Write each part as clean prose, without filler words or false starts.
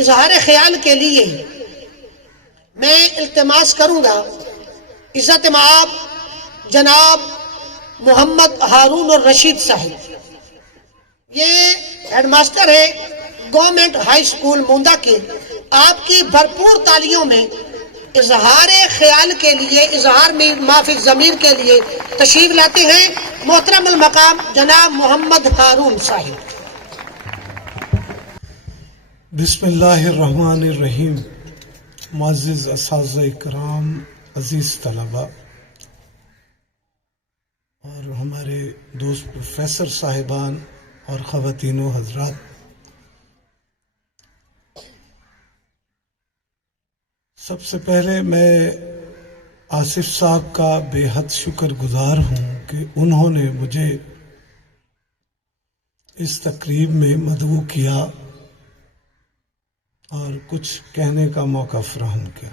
اظہار خیال کے لیے میں التماس کروں گا عزت مآب جناب محمد ہارون الرشید صاحب. یہ ہیڈ ماسٹر ہے گورنمنٹ ہائی اسکول موندا کے. آپ کی بھرپور تالیوں میں اظہار خیال کے لیے، اظہار معافی ضمیر کے لیے تشریف لاتے ہیں محترم المقام جناب محمد ہارون صاحب. بسم اللہ الرحمن الرحیم. معزز اساتذہ کرام، عزیز طلباء اور ہمارے دوست پروفیسر صاحبان اور خواتین و حضرات، سب سے پہلے میں آصف صاحب کا بے حد شکر گزار ہوں کہ انہوں نے مجھے اس تقریب میں مدعو کیا اور کچھ کہنے کا موقع فراہم کیا.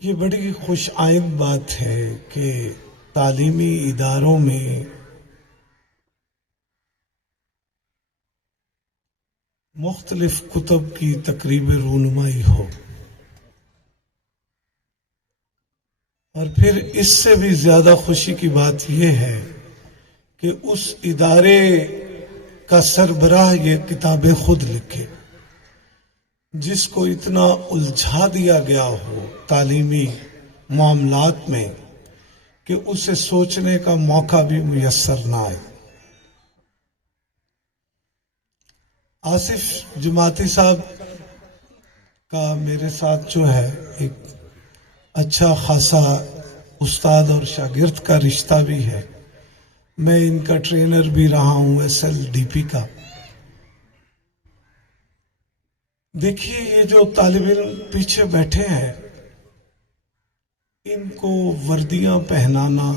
یہ بڑی خوش آئند بات ہے کہ تعلیمی اداروں میں مختلف کتب کی تقریب رونمائی ہو، اور پھر اس سے بھی زیادہ خوشی کی بات یہ ہے کہ اس ادارے کا سربراہ یہ کتابیں خود لکھے، جس کو اتنا الجھا دیا گیا ہو تعلیمی معاملات میں کہ اسے سوچنے کا موقع بھی میسر نہ آئے. آصف جماعتی صاحب کا میرے ساتھ جو ہے ایک اچھا خاصا استاد اور شاگرد کا رشتہ بھی ہے. میں ان کا ٹرینر بھی رہا ہوں SLDP کا. دیکھیے، یہ جو طالب علم پیچھے بیٹھے ہیں، ان کو وردیاں پہنانا،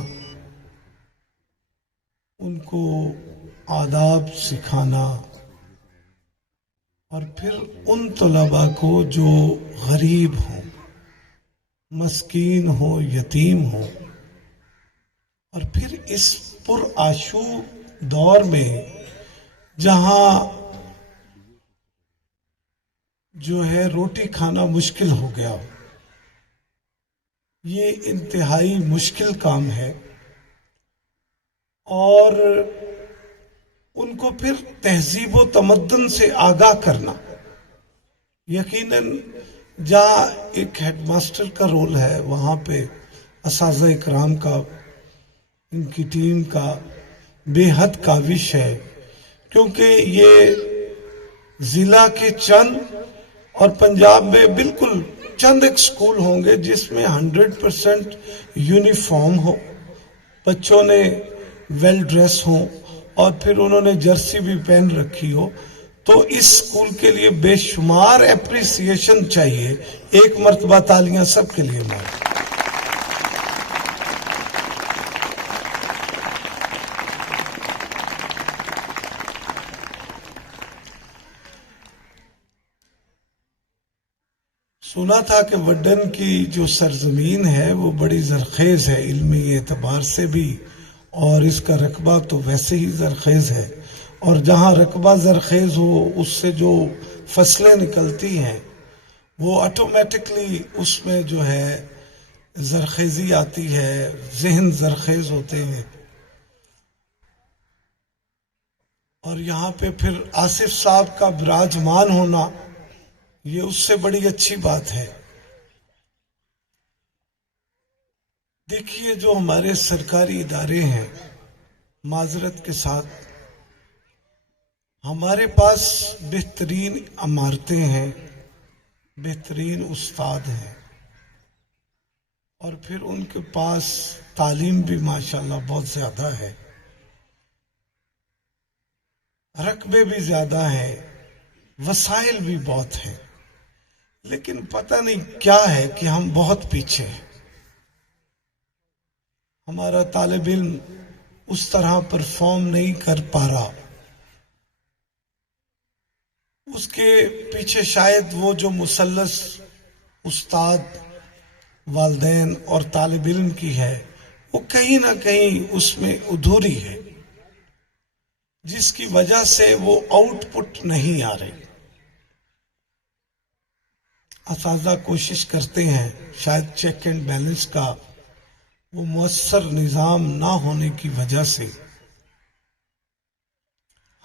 ان کو آداب سکھانا، اور پھر ان طلباء کو جو غریب ہوں، مسکین ہو، یتیم ہو، اور پھر اس پرآشوب دور میں جہاں جو ہے روٹی کھانا مشکل ہو گیا ہو، یہ انتہائی مشکل کام ہے. اور ان کو پھر تہذیب و تمدن سے آگاہ کرنا، یقیناً جہاں ایک ہیڈ ماسٹر کا رول ہے، وہاں پہ اساتذہ اکرام کا، ان کی ٹیم کا بے حد کاوش ہے، کیونکہ یہ ضلع کے چند اور پنجاب میں بالکل چند ایک سکول ہوں گے جس میں 100% یونیفارم ہو، بچوں نے ویل ڈریس ہوں، اور پھر انہوں نے جرسی بھی پہن رکھی ہو. تو اس سکول کے لیے بے شمار اپریسیشن چاہیے. ایک مرتبہ تالیاں سب کے لیے ماریں. سنا تھا کہ وڈن کی جو سرزمین ہے وہ بڑی زرخیز ہے علمی اعتبار سے بھی، اور اس کا رقبہ تو ویسے ہی زرخیز ہے. اور جہاں رقبہ زرخیز ہو، اس سے جو فصلیں نکلتی ہیں وہ آٹومیٹکلی اس میں جو ہے زرخیزی آتی ہے، ذہن زرخیز ہوتے ہیں. اور یہاں پہ پھر آصف صاحب کا براجمان ہونا، یہ اس سے بڑی اچھی بات ہے. دیکھیے، جو ہمارے سرکاری ادارے ہیں، معذرت کے ساتھ ہمارے پاس بہترین عمارتیں ہیں، بہترین استاد ہیں، اور پھر ان کے پاس تعلیم بھی ماشاءاللہ بہت زیادہ ہے، رقبے بھی زیادہ ہیں، وسائل بھی بہت ہیں. لیکن پتہ نہیں کیا ہے کہ ہم بہت پیچھے ہیں. ہمارا طالب علم اس طرح پرفارم نہیں کر پا رہا. اس کے پیچھے شاید وہ جو مثلث استاد، والدین اور طالب علم کی ہے، وہ کہیں نہ کہیں اس میں ادھوری ہے. جس کی وجہ سے وہ آؤٹ پٹ نہیں آ رہی. اساتذہ کوشش کرتے ہیں، شاید چیک اینڈ بیلنس کا وہ مؤثر نظام نہ ہونے کی وجہ سے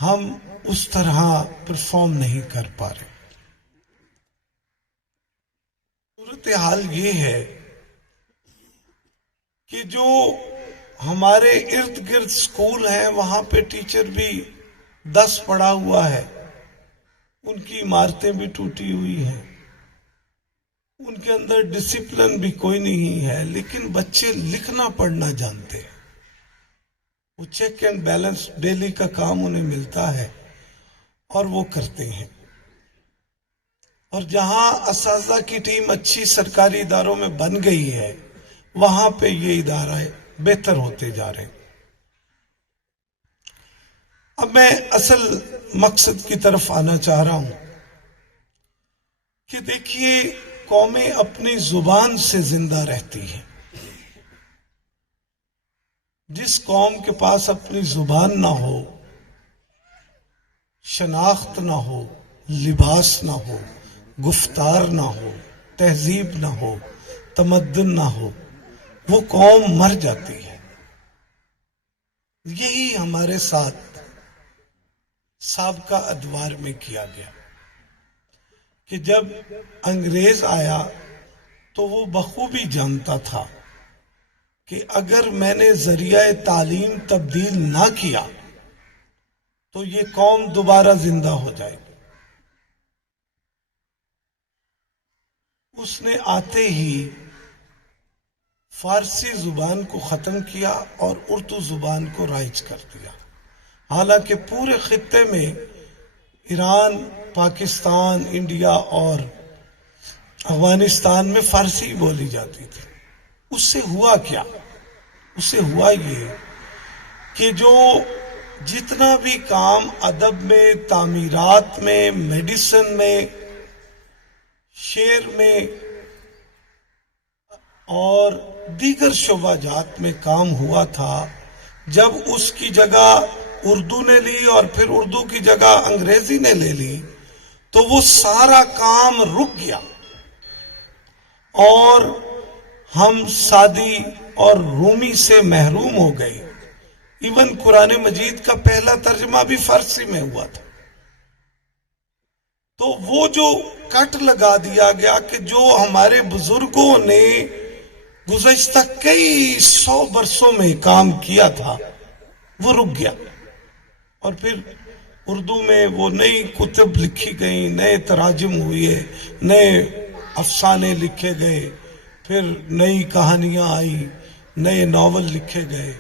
ہم اس طرح پرفارم نہیں کر پا رہے. صورتحال یہ ہے کہ جو ہمارے ارد گرد سکول ہیں وہاں پہ ٹیچر بھی 10 پڑھا ہوا ہے، ان کی عمارتیں بھی ٹوٹی ہوئی ہیں، ان کے اندر ڈسپلن بھی کوئی نہیں ہے، لیکن بچے لکھنا پڑھنا جانتے ہیں. وہ چیک اینڈ بیلنس ڈیلی کا کام انہیں ملتا ہے اور وہ کرتے ہیں. اور جہاں اساتذہ کی ٹیم اچھی سرکاری اداروں میں بن گئی ہے وہاں پہ یہ ادارے بہتر ہوتے جا رہے ہیں. اب میں اصل مقصد کی طرف آنا چاہ رہا ہوں کہ دیکھیے قومیں اپنی زبان سے زندہ رہتی ہیں. جس قوم کے پاس اپنی زبان نہ ہو، شناخت نہ ہو، لباس نہ ہو، گفتار نہ ہو، تہذیب نہ ہو، تمدن نہ ہو، وہ قوم مر جاتی ہے. یہی ہمارے ساتھ سابقہ ادوار میں کیا گیا کہ جب انگریز آیا تو وہ بخوبی جانتا تھا کہ اگر میں نے ذریعہ تعلیم تبدیل نہ کیا تو یہ قوم دوبارہ زندہ ہو جائے گی. اس نے آتے ہی فارسی زبان کو ختم کیا اور اردو زبان کو رائج کر دیا. حالانکہ پورے خطے میں ایران، پاکستان، انڈیا اور افغانستان میں فارسی بولی جاتی تھی. اس سے ہوا کیا؟ اس سے ہوا یہ کہ جو جتنا بھی کام ادب میں، تعمیرات میں، میڈیسن میں، شعر میں اور دیگر شعبہ جات میں کام ہوا تھا، جب اس کی جگہ اردو نے لی اور پھر اردو کی جگہ انگریزی نے لے لی تو وہ سارا کام رک گیا اور ہم سادی اور رومی سے محروم ہو گئے. ایون قرآن مجید کا پہلا ترجمہ بھی فارسی میں ہوا تھا. تو وہ جو کٹ لگا دیا گیا کہ جو ہمارے بزرگوں نے گزشتہ کئی 100 برسوں میں کام کیا تھا وہ رک گیا. اور پھر اردو میں وہ نئی کتب لکھی گئی، نئے تراجم ہوئے، نئے افسانے لکھے گئے، پھر نئی کہانیاں آئی، نئے ناول لکھے گئے.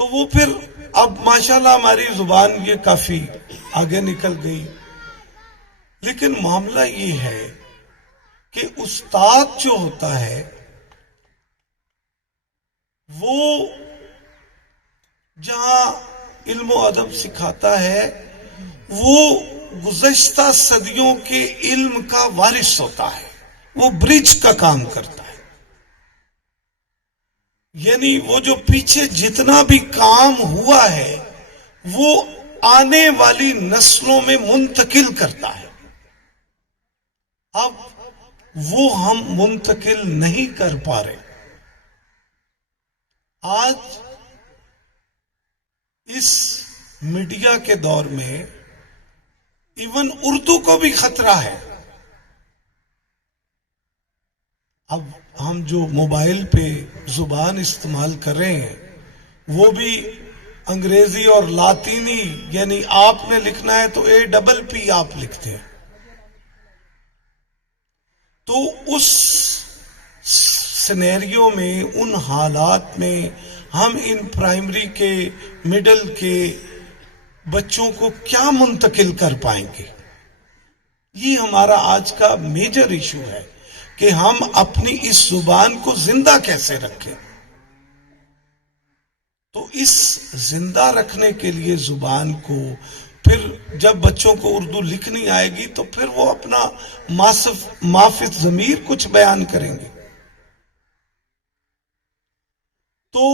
تو وہ پھر اب ماشاءاللہ ہماری زبان یہ کافی آگے نکل گئی. لیکن معاملہ یہ ہے کہ استاد جو ہوتا ہے وہ جہاں علم و ادب سکھاتا ہے وہ گزشتہ صدیوں کے علم کا وارث ہوتا ہے، وہ برج کا کام کرتا ہے. یعنی وہ جو پیچھے جتنا بھی کام ہوا ہے وہ آنے والی نسلوں میں منتقل کرتا ہے. اب وہ ہم منتقل نہیں کر پا رہے. آج اس میڈیا کے دور میں ایون اردو کو بھی خطرہ ہے. اب ہم جو موبائل پہ زبان استعمال کر رہے ہیں وہ بھی انگریزی اور لاطینی، یعنی آپ نے لکھنا ہے تو APP آپ لکھتے ہیں. تو اس سینیریو میں، ان حالات میں ہم ان پرائمری کے، مڈل کے بچوں کو کیا منتقل کر پائیں گے؟ یہ ہمارا آج کا میجر ایشو ہے کہ ہم اپنی اس زبان کو زندہ کیسے رکھیں. تو اس زندہ رکھنے کے لیے زبان کو، پھر جب بچوں کو اردو لکھنی آئے گی تو پھر وہ اپنا مافت ضمیر کچھ بیان کریں گے. تو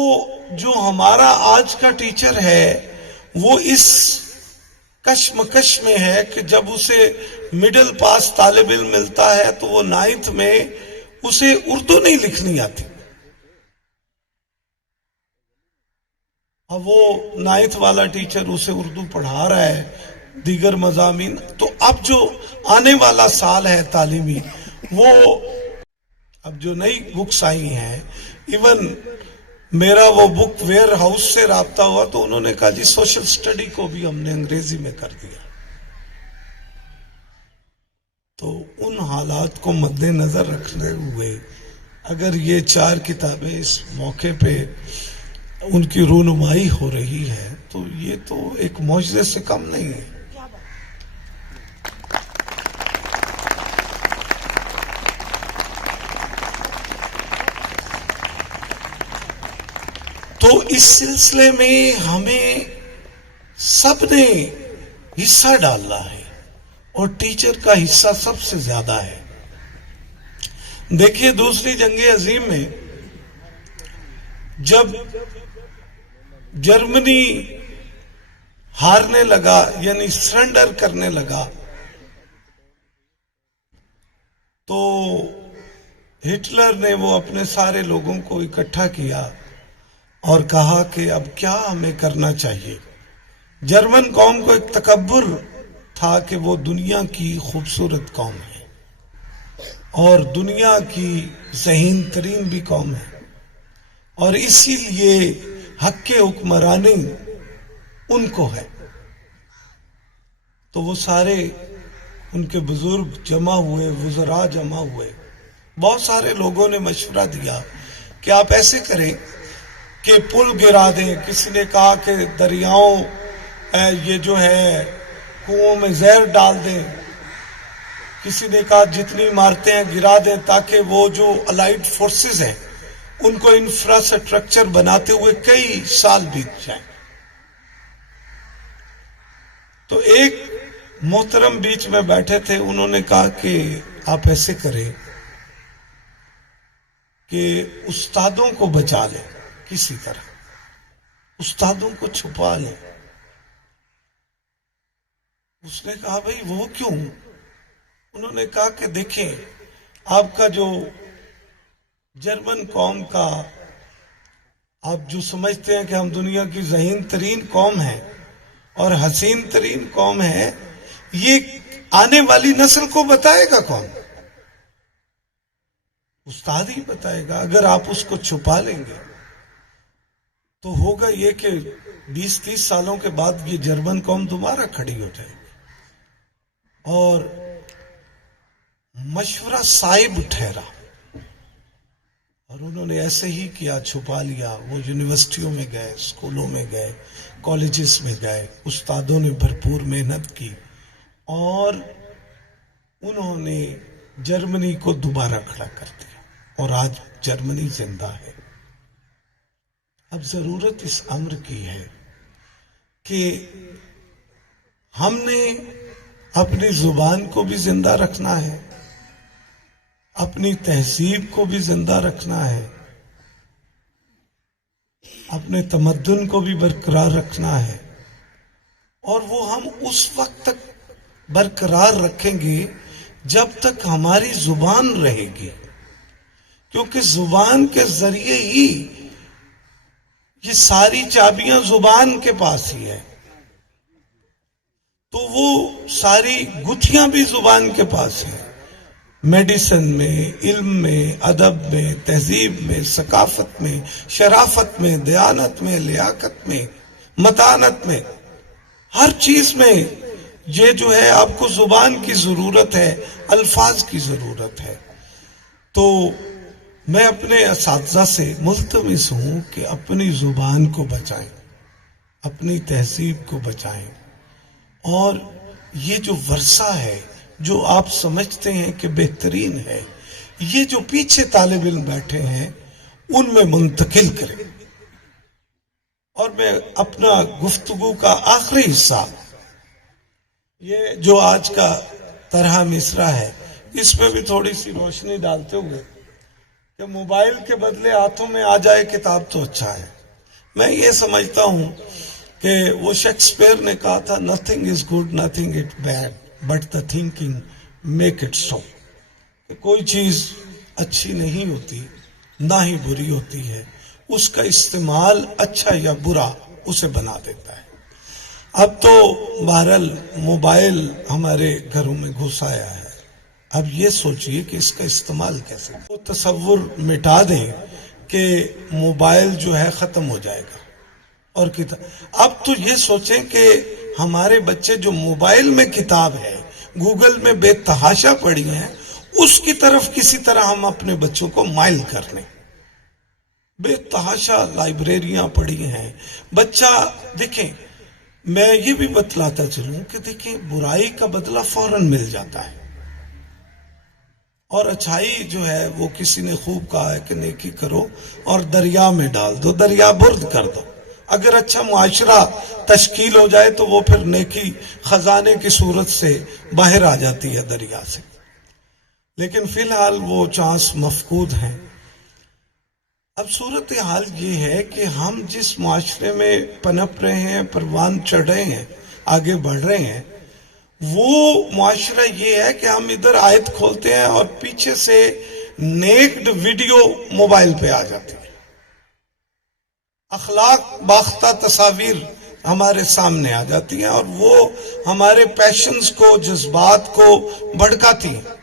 جو ہمارا آج کا ٹیچر ہے وہ اس کشمکش میں ہے کہ جب اسے مڈل پاس طالب علم ملتا ہے تو وہ 9th میں اسے اردو نہیں لکھنی آتی. اب وہ 9th والا ٹیچر اسے اردو پڑھا رہا ہے دیگر مضامین. تو اب جو آنے والا سال ہے تعلیمی، وہ اب جو نئی بکس آئی ہیں، ایون میرا وہ بک ویئر ہاؤس سے رابطہ ہوا تو انہوں نے کہا جی سوشل سٹڈی کو بھی ہم نے انگریزی میں کر دیا. تو ان حالات کو مد نظر رکھتے ہوئے اگر یہ 4 کتابیں اس موقع پہ ان کی رونمائی ہو رہی ہے تو یہ تو ایک معجزے سے کم نہیں ہے. تو اس سلسلے میں ہمیں سب نے حصہ ڈالنا ہے اور ٹیچر کا حصہ سب سے زیادہ ہے. دیکھیے دوسری جنگ عظیم میں جب جرمنی ہارنے لگا یعنی سرنڈر کرنے لگا تو ہٹلر نے وہ اپنے سارے لوگوں کو اکٹھا کیا اور کہا کہ اب کیا ہمیں کرنا چاہیے. جرمن قوم کو ایک تکبر تھا کہ وہ دنیا کی خوبصورت قوم ہے اور دنیا کی ذہین ترین بھی قوم ہے، اور اسی لیے حق کے حکمرانی ان کو ہے. تو وہ سارے ان کے بزرگ جمع ہوئے، وزراء جمع ہوئے. بہت سارے لوگوں نے مشورہ دیا کہ آپ ایسے کریں کہ پل گرا دیں. کسی نے کہا کہ دریاؤں یہ جو ہے کنووں میں زہر ڈال دیں. کسی نے کہا جتنی عمارتیں ہیں گرا دیں تاکہ وہ جو الائیڈ فورسز ہیں ان کو انفراسٹرکچر بناتے ہوئے کئی سال بیت جائیں. تو ایک محترم بیچ میں بیٹھے تھے، انہوں نے کہا کہ آپ ایسے کریں کہ استادوں کو بچا لیں، کسی طرح استادوں کو چھپا لیں. اس نے کہا بھئی وہ کیوں؟ انہوں نے کہا کہ دیکھیں آپ کا جو جرمن قوم کا آپ جو سمجھتے ہیں کہ ہم دنیا کی ذہین ترین قوم ہیں اور حسین ترین قوم ہے، یہ آنے والی نسل کو بتائے گا کون؟ استاد ہی بتائے گا. اگر آپ اس کو چھپا لیں گے تو ہوگا یہ کہ 20-30 سالوں کے بعد یہ جرمن قوم دوبارہ کھڑی ہو جائے گی. اور مشورہ صائب ٹھہرا اور انہوں نے ایسے ہی کیا، چھپا لیا. وہ یونیورسٹیوں میں گئے، اسکولوں میں گئے، کالجز میں گئے. استادوں نے بھرپور محنت کی اور انہوں نے جرمنی کو دوبارہ کھڑا کر دیا اور آج جرمنی زندہ ہے. اب ضرورت اس امر کی ہے کہ ہم نے اپنی زبان کو بھی زندہ رکھنا ہے، اپنی تہذیب کو بھی زندہ رکھنا ہے، اپنے تمدن کو بھی برقرار رکھنا ہے. اور وہ ہم اس وقت تک برقرار رکھیں گے جب تک ہماری زبان رہے گی، کیونکہ زبان کے ذریعے ہی یہ ساری چابیاں زبان کے پاس ہی ہے. تو وہ ساری گتھیاں بھی زبان کے پاس ہیں. میڈیسن میں، علم میں، ادب میں، تہذیب میں، ثقافت میں، شرافت میں، دیانت میں، لیاقت میں، متانت میں، ہر چیز میں یہ جو ہے آپ کو زبان کی ضرورت ہے، الفاظ کی ضرورت ہے. تو میں اپنے اساتذہ سے ملتمس ہوں کہ اپنی زبان کو بچائیں، اپنی تہذیب کو بچائیں. اور یہ جو ورثہ ہے جو آپ سمجھتے ہیں کہ بہترین ہے، یہ جو پیچھے طالب علم بیٹھے ہیں ان میں منتقل کریں. اور میں اپنا گفتگو کا آخری حصہ، یہ جو آج کا طرح مصرع ہے، اس میں بھی تھوڑی سی روشنی ڈالتے ہوئے کہ موبائل کے بدلے ہاتھوں میں آ جائے کتاب تو اچھا ہے. میں یہ سمجھتا ہوں کہ وہ شیکسپیئر نے کہا تھا nothing is good nothing is bad but the thinking make it so, کہ کوئی چیز اچھی نہیں ہوتی نہ ہی بری ہوتی ہے، اس کا استعمال اچھا یا برا اسے بنا دیتا ہے۔ اب تو بہرحال موبائل ہمارے گھروں میں گھس آیا ہے، اب یہ سوچئے کہ اس کا استعمال کیسے، وہ تصور مٹا دیں کہ موبائل جو ہے ختم ہو جائے گا اور کتاب، اب تو یہ سوچیں کہ ہمارے بچے جو موبائل میں کتاب ہے گوگل میں بے تحاشا پڑھی ہیں، اس کی طرف کسی طرح ہم اپنے بچوں کو مائل کر لیں۔ بے تحاشا لائبریریاں پڑھی ہیں، بچہ دیکھیں، میں یہ بھی بتلاتا چلوں کہ دیکھیں برائی کا بدلہ فوراً مل جاتا ہے، اور اچھائی جو ہے وہ کسی نے خوب کہا ہے کہ نیکی کرو اور دریا میں ڈال دو، دریا برد کر دو۔ اگر اچھا معاشرہ تشکیل ہو جائے تو وہ پھر نیکی خزانے کی صورت سے باہر آ جاتی ہے دریا سے، لیکن فی الحال وہ چانس مفقود ہیں۔ اب صورتحال یہ ہے کہ ہم جس معاشرے میں پنپ رہے ہیں، پروان چڑھ رہے ہیں، آگے بڑھ رہے ہیں، وہ معاشرہ یہ ہے کہ ہم ادھر آیت کھولتے ہیں اور پیچھے سے نیکڈ ویڈیو موبائل پہ آ جاتی ہے، اخلاق باختہ تصاویر ہمارے سامنے آ جاتی ہیں، اور وہ ہمارے پیشنز کو، جذبات کو بھڑکاتی ہیں،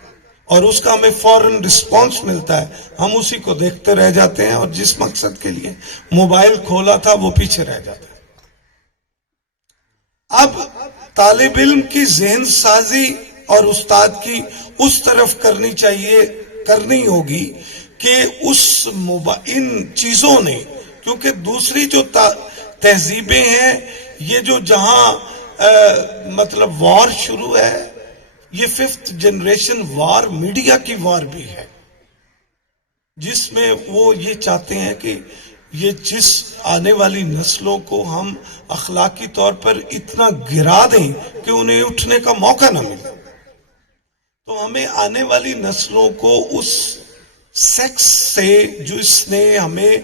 اور اس کا ہمیں فوراً رسپانس ملتا ہے، ہم اسی کو دیکھتے رہ جاتے ہیں، اور جس مقصد کے لیے موبائل کھولا تھا وہ پیچھے رہ جاتا ہے۔ اب طالب علم کی ذہن سازی اور استاد کی اس طرف کرنی ہوگی کہ ان چیزوں نے، کیونکہ دوسری جو تہذیبیں ہیں، یہ جو جہاں مطلب وار شروع ہے، یہ 5th جنریشن وار، میڈیا کی وار بھی ہے، جس میں وہ یہ چاہتے ہیں کہ یہ جس آنے والی نسلوں کو ہم اخلاقی طور پر اتنا گرا دیں کہ انہیں اٹھنے کا موقع نہ ملے، تو ہمیں آنے والی نسلوں کو اس سیکس سے جو اس نے ہمیں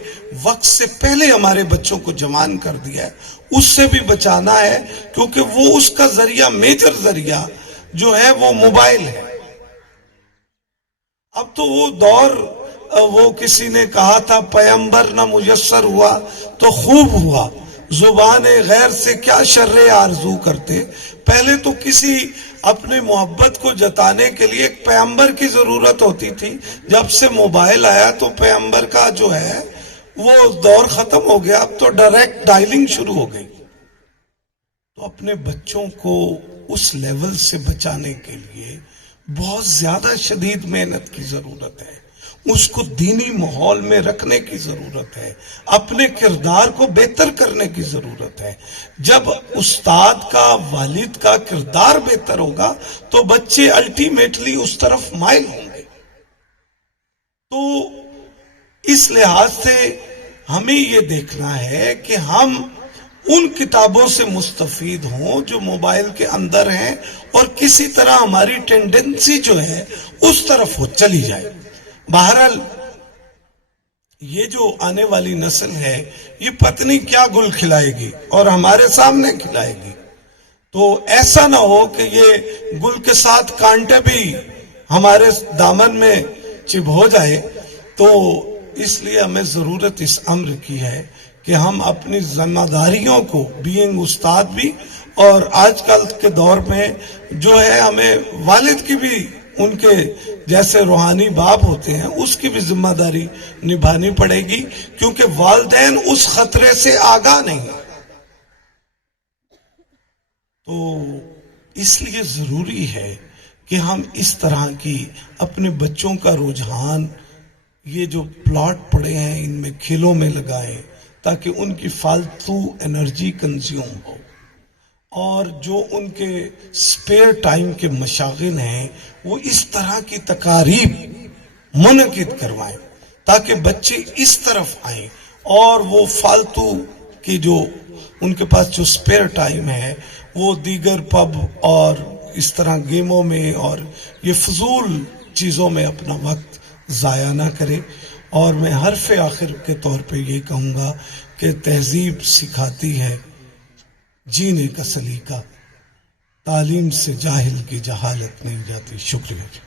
وقت سے پہلے ہمارے بچوں کو جوان کر دیا ہے، اس سے بھی بچانا ہے، کیونکہ وہ اس کا ذریعہ، میجر ذریعہ جو ہے وہ موبائل ہے۔ اب تو وہ دور، وہ کسی نے کہا تھا پیمبر نہ میسر ہوا تو خوب ہوا، زبان غیر سے کیا شر آرزو کرتے۔ پہلے تو کسی اپنے محبت کو جتانے کے لیے ایک پیمبر کی ضرورت ہوتی تھی، جب سے موبائل آیا تو پیمبر کا جو ہے وہ دور ختم ہو گیا، اب تو ڈائریکٹ ڈائلنگ شروع ہو گئی۔ تو اپنے بچوں کو اس لیول سے بچانے کے لیے بہت زیادہ شدید محنت کی ضرورت ہے، اس کو دینی ماحول میں رکھنے کی ضرورت ہے، اپنے کردار کو بہتر کرنے کی ضرورت ہے۔ جب استاد کا، والد کا کردار بہتر ہوگا تو بچے الٹیمیٹلی اس طرف مائل ہوں گے۔ تو اس لحاظ سے ہمیں یہ دیکھنا ہے کہ ہم ان کتابوں سے مستفید ہوں جو موبائل کے اندر ہیں، اور کسی طرح ہماری ٹینڈنسی جو ہے اس طرف ہو چلی جائے۔ بہرحال یہ جو آنے والی نسل ہے یہ پتہ نہیں کیا گل کھلائے گی اور ہمارے سامنے کھلائے گی، تو ایسا نہ ہو کہ یہ گل کے ساتھ کانٹے بھی ہمارے دامن میں چبھ ہو جائے۔ تو اس لیے ہمیں ضرورت اس امر کی ہے کہ ہم اپنی ذمہ داریوں کو، بینگ استاد بھی، اور آج کل کے دور میں جو ہے ہمیں والد کی بھی، ان کے جیسے روحانی باپ ہوتے ہیں، اس کی بھی ذمہ داری نبھانی پڑے گی، کیونکہ والدین اس خطرے سے آگاہ نہیں۔ تو اس لیے ضروری ہے کہ ہم اس طرح کی اپنے بچوں کا رجحان، یہ جو پلاٹ پڑے ہیں ان میں کھیلوں میں لگائیں، تاکہ ان کی فالتو انرجی کنزیوم ہو، اور جو ان کے سپیئر ٹائم کے مشاغل ہیں وہ اس طرح کی تقاریب منعقد کروائیں تاکہ بچے اس طرف آئیں، اور وہ فالتو کی جو ان کے پاس جو سپیئر ٹائم ہے وہ دیگر پب اور اس طرح گیموں میں اور یہ فضول چیزوں میں اپنا وقت ضائع نہ کرے۔ اور میں حرف آخر کے طور پہ یہ کہوں گا کہ تہذیب سکھاتی ہے جینے کا سلیقہ، تعلیم سے جاہل کی جہالت نہیں جاتی. شکریہ جی.